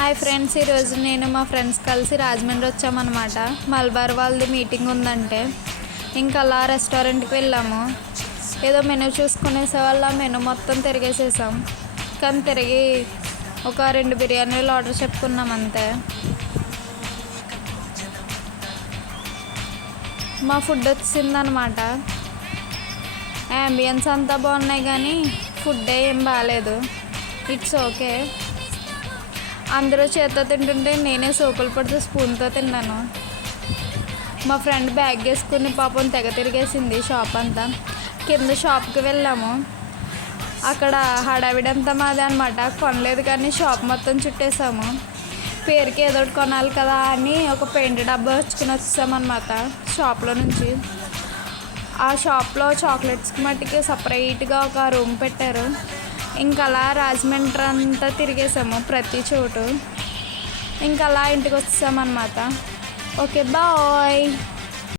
Hi friends, ఈరోజు నేను మా ఫ్రెండ్స్ కలిసి రాజమండ్రి వచ్చామన్నమాట. మలబార్ వాళ్ళది మీటింగ్ ఉందంటే ఇంకా అలా రెస్టారెంట్కి వెళ్ళాము. ఏదో మెనూ చూసుకునేసే వాళ్ళ మెనూ మొత్తం తిరిగేసేసాం. కానీ తిరిగి ఒక 2 బిర్యానీలు ఆర్డర్ చెప్పుకున్నాం అంతే. మా ఫుడ్ వచ్చిందనమాట. యాంబియన్స్ అంతా బాగున్నాయి కానీ ఫుడ్ ఏం బాగాలేదు. It's okay. అందరూ చేత్తో తింటుంటే నేనే సోపులు పడితే స్పూన్తో తిన్నాను. మా ఫ్రెండ్ బ్యాగ్ వేసుకుని పాపం తెగ తిరిగేసింది షాప్ అంతా. కింద షాప్కి వెళ్ళాము. అక్కడ హడావిడంతా మాదే అనమాట. కొనలేదు కానీ షాప్ మొత్తం చుట్టేసాము. పేరుకి ఏదో ఒకటి కొనాలి కదా అని ఒక పెయింట్ డబ్బా వచ్చామన్నమాట షాప్లో నుంచి. ఆ షాప్లో చాక్లెట్స్కి మట్టికి సపరేట్గా ఒక రూమ్ పెట్టారు. ఇంకా అలా రాజమండ్రి అంతా తిరిగేసాము ప్రతి చోటు. ఇంకా అలా ఇంటికి వచ్చేసామన్నమాట. Okay, bye.